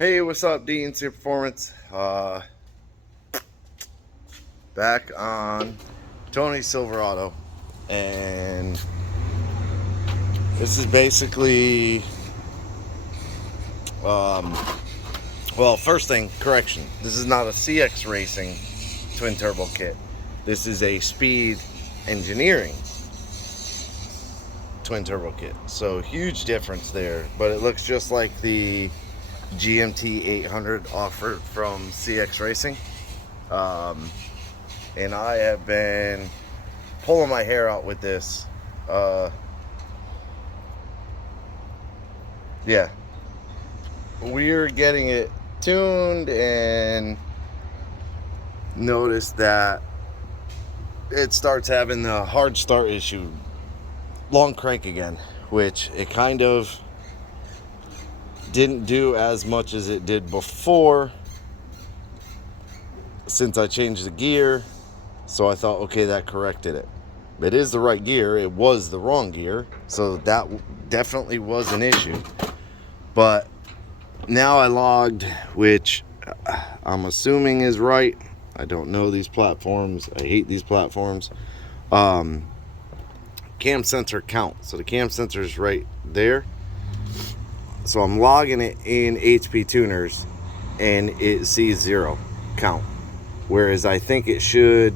Hey, what's up, DNC Performance? Back on Tony Silverado, and this is basically, well, first thing, correction. This is not a CX Racing twin turbo kit. This is a Speed Engineering twin turbo kit. So huge difference there, but it looks just like the GMT 800 offered from CX Racing. And I have been pulling my hair out with this. Yeah, we're getting it tuned and noticed that it starts having the hard start issue, long crank again, which it kind of didn't do as much as it did before since I changed the gear. So I thought, okay, that corrected it. It is the right gear. It was the wrong gear. So that definitely was an issue. But now I logged, which I'm assuming is right. I don't know these platforms. I hate these platforms. Cam sensor count. So the cam sensor is right there. So I'm logging it in HP Tuners and it sees 0 count. Whereas I think it should,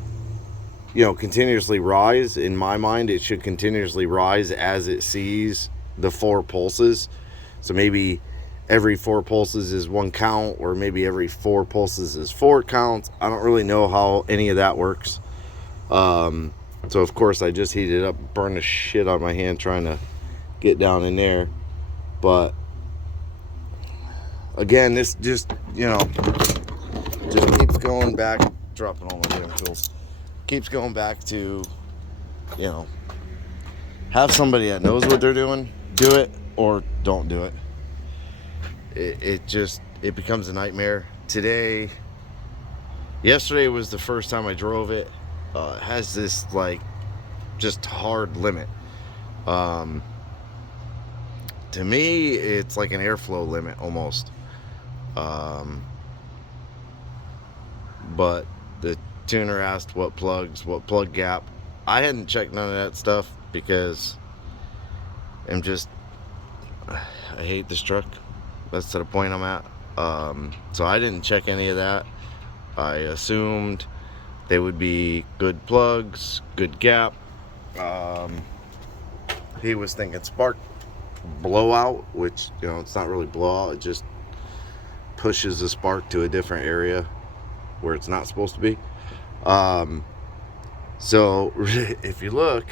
continuously rise. In my mind, it should continuously rise as it sees the 4 pulses. So maybe every 4 pulses is 1 count, or maybe every 4 pulses is 4 counts. I don't really know how any of that works. So of course I just heated up, burned the shit out of my hand trying to get down in there. But again, this just keeps going back, dropping all my damn tools. Keeps going back to, have somebody that knows what they're doing, do it, or don't do it. It becomes a nightmare. Yesterday was the first time I drove it. It has this just hard limit. To me, it's like an airflow limit almost. But the tuner asked what plug gap. I hadn't checked none of that stuff because I hate this truck. That's to the point I'm at. So I didn't check any of that. I assumed they would be good plugs, good gap. He was thinking spark blowout, which it's not really blowout. It just pushes the spark to a different area where it's not supposed to be. So if you look,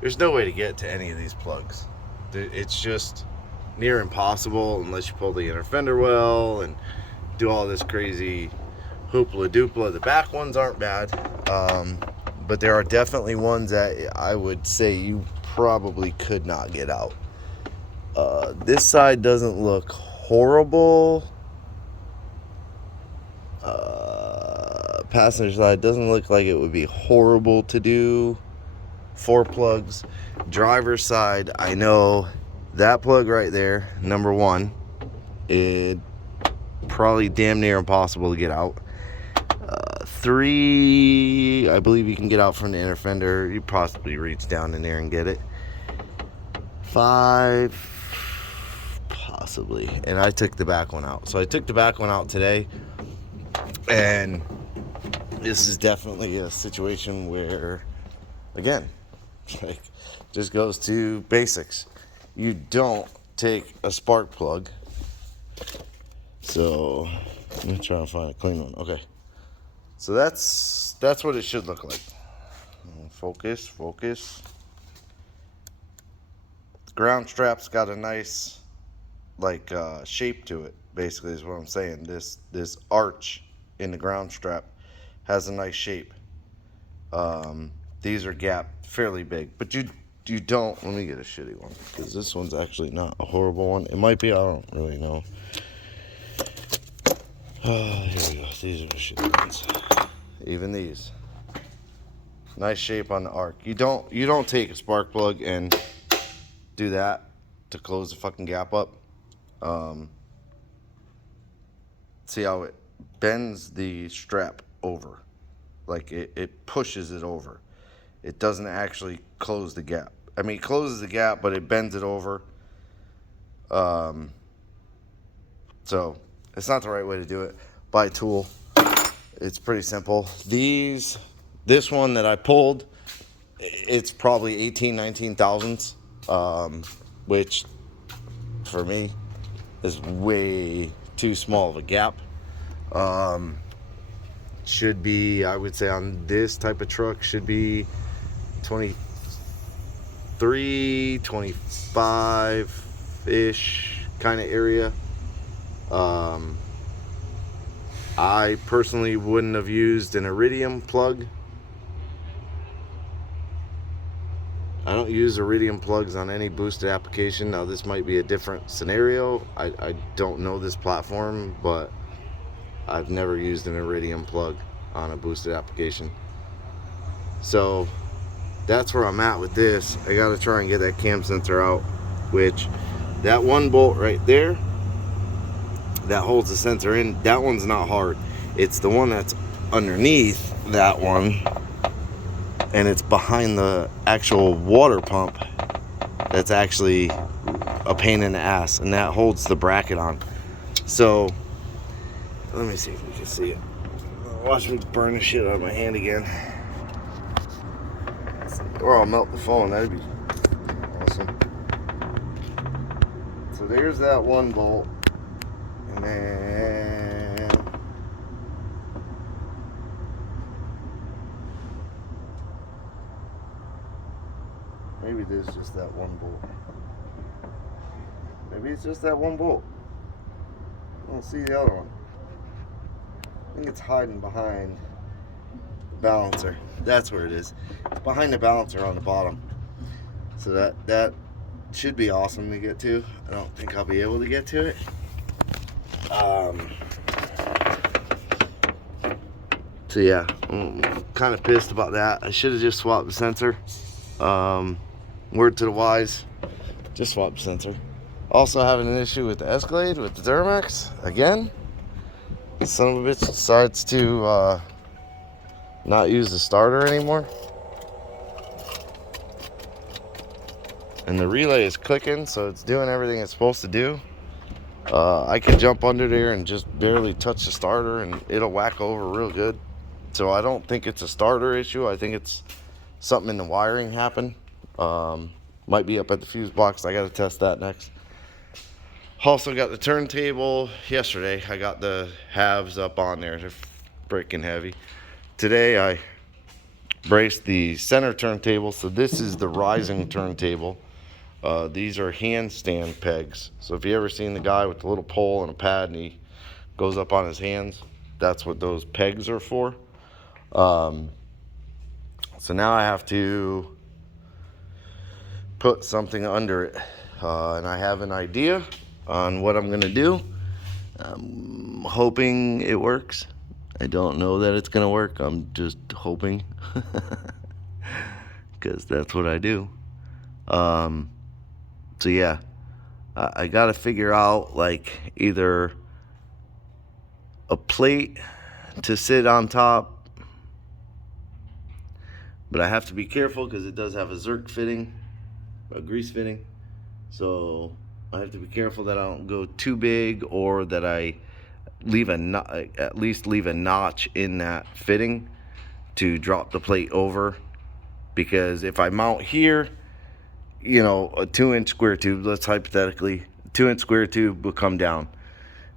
there's no way to get to any of these plugs. It's just near impossible unless you pull the inner fender well and do all this crazy hoopla doopla. The back ones aren't bad, but there are definitely ones that I would say you probably could not get out. This side doesn't look horrible. Passenger side doesn't look like it would be horrible to do 4 plugs. Driver's side, I know that plug right there, number 1, it probably damn near impossible to get out. 3, I believe you can get out from the inner fender. You possibly reach down in there and get it. 5, possibly. And I took the back one out. So I took the back one out today, and this is definitely a situation where, again, just goes to basics. You don't take a spark plug. So let me try to find a clean one. Okay, so that's what it should look like. Focus. The ground strap's got a nice shape to it. Basically, is what I'm saying. This arch in the ground strap has a nice shape. These are gapped fairly big, but you don't. Let me get a shitty one, because this one's actually not a horrible one. It might be. I don't really know. Here we go. These are the shitty ones. Even these, nice shape on the arc. You don't take a spark plug and do that to close the fucking gap up. see how it bends the strap over. Like it pushes it over. It doesn't actually close the gap. I mean, it closes the gap, but it bends it over. So it's not the right way to do it. Buy a tool. It's pretty simple. This one that I pulled, it's probably 18, 19 thousandths, which for me is way too small of a gap. Should be, I would say on this type of truck, should be 23, 25-ish kind of area. I personally wouldn't have used an iridium plug. I don't use iridium plugs on any boosted application. Now this might be a different scenario. I don't know this platform, but I've never used an iridium plug on a boosted application. So that's where I'm at with this. I gotta try and get that cam sensor out, which that one bolt right there that holds the sensor in, that one's not hard. It's the one that's underneath that one, and it's behind the actual water pump, that's actually a pain in the ass, and that holds the bracket on. So let me see if we can see it. Watch me burn the shit out of my hand again, or I'll melt the phone. That'd be awesome. So there's that one bolt, and then maybe there's just that one bolt. Maybe it's just that one bolt. I don't see the other one. I think it's hiding behind the balancer. That's where it is. It's behind the balancer on the bottom. So that should be awesome to get to. I don't think I'll be able to get to it. So yeah, I'm kind of pissed about that. I should have just swapped the sensor. Word to the wise, just swap the sensor. Also having an issue with the Escalade with the Duramax again. Son of a bitch decides to not use the starter anymore, and the relay is clicking, so it's doing everything it's supposed to do. I can jump under there and just barely touch the starter and it'll whack over real good. So I don't think it's a starter issue. I think it's something in the wiring happened. Might be up at the fuse box. I got to test that next. Also got the turntable yesterday. I got the halves up on there. They're freaking heavy. Today I braced the center turntable. So this is the rising turntable. These are handstand pegs. So if you ever seen the guy with the little pole and a pad and he goes up on his hands, that's what those pegs are for. So now I have to put something under it, and I have an idea on what I'm gonna do. I'm hoping it works. I don't know that it's gonna work. I'm just hoping, because that's what I do. So yeah, I gotta figure out like either a plate to sit on top, but I have to be careful because it does have a Zerk fitting, a grease fitting. So I have to be careful that I don't go too big, or that I leave at least leave a notch in that fitting to drop the plate over. Because if I mount here, you know, a 2-inch square tube, let's hypothetically, 2-inch square tube will come down.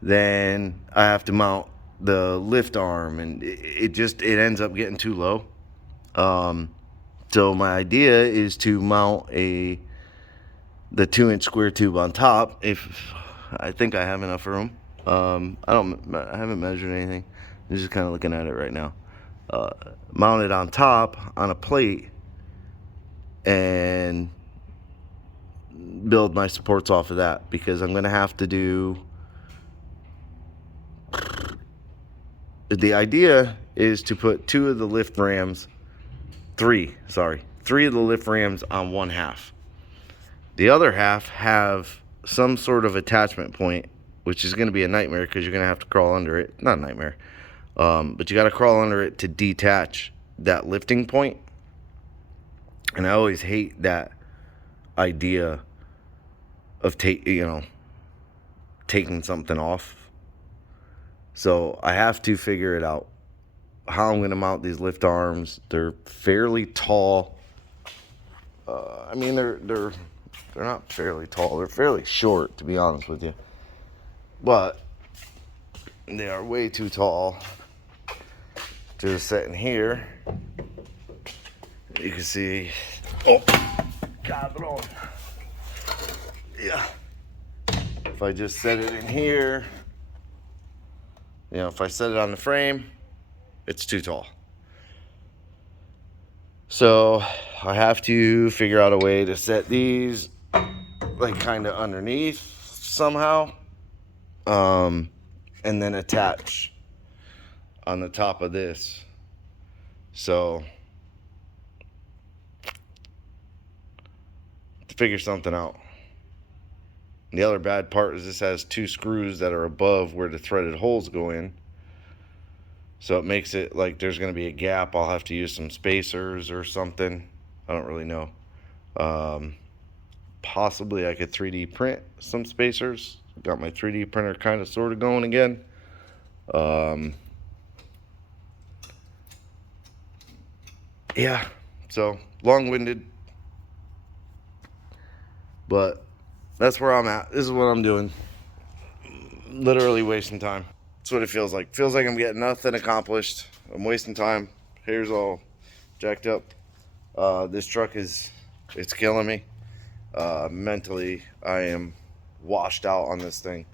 Then I have to mount the lift arm, and it ends up getting too low. So my idea is to mount the 2-inch square tube on top. If I think I have enough room. I haven't measured anything. I'm just kind of looking at it right now. Mount it on top on a plate and build my supports off of that, because I'm gonna have to do. The idea is to put three of the lift rams on one half. The other half have some sort of attachment point which is going to be a nightmare because you're going to have to crawl under it. Not a nightmare, but you got to crawl under it to detach that lifting point. And I always hate that idea of taking something off. So I have to figure it out how I'm going to mount these lift arms. They're fairly tall. I mean, they're not fairly tall. They're fairly short, to be honest with you. But they are way too tall to just sit in here. You can see. Oh, God, bro. Yeah. If I just set it in here, if I set it on the frame, it's too tall. So I have to figure out a way to set these like kind of underneath somehow, and then attach on the top of this. So to figure something out. The other bad part is this has 2 screws that are above where the threaded holes go in. So it makes it like there's going to be a gap. I'll have to use some spacers or something. I don't really know. Possibly I could 3D print some spacers. Got my 3D printer kind of sort of going again. Yeah, so long-winded. But that's where I'm at. This is what I'm doing. Literally wasting time. That's what it feels like. Feels like I'm getting nothing accomplished. I'm wasting time. Hair's all jacked up. This truck it's killing me. Mentally, I am washed out on this thing.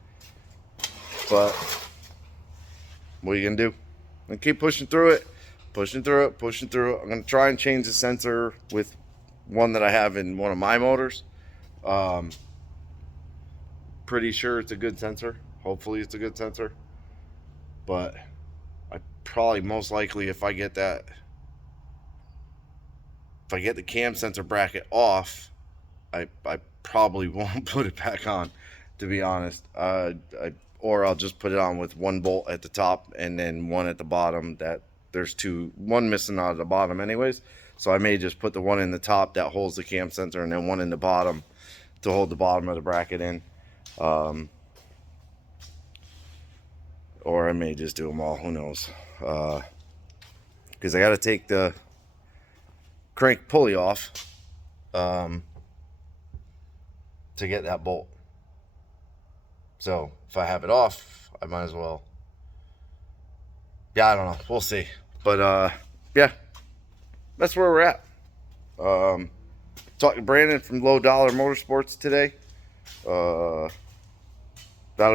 But what are you gonna do? I'm gonna keep pushing through it. Pushing through it. I'm gonna try and change the sensor with one that I have in one of my motors. Pretty sure it's a good sensor. Hopefully it's a good sensor. But I probably most likely if I get the cam sensor bracket off, I probably won't put it back on, to be honest. Or I'll just put it on with 1 bolt at the top and then 1 at the bottom. That there's 1 missing out of the bottom anyways. So I may just put the 1 in the top that holds the cam sensor and then 1 in the bottom to hold the bottom of the bracket in. Or I may just do them all, who knows. Because I got to take the crank pulley off to get that bolt. So if I have it off, I might as well. Yeah, I don't know. We'll see. But yeah, that's where we're at. Talking to Brandon from Low Dollar Motorsports today. That'll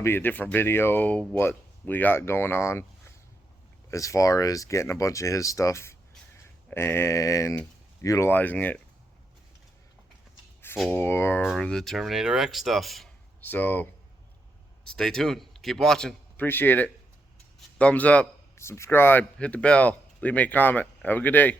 be a different video, what we got going on as far as getting a bunch of his stuff and utilizing it for the Terminator X stuff. So stay tuned, keep watching, appreciate it. Thumbs up, subscribe, hit the bell, leave me a comment. Have a good day.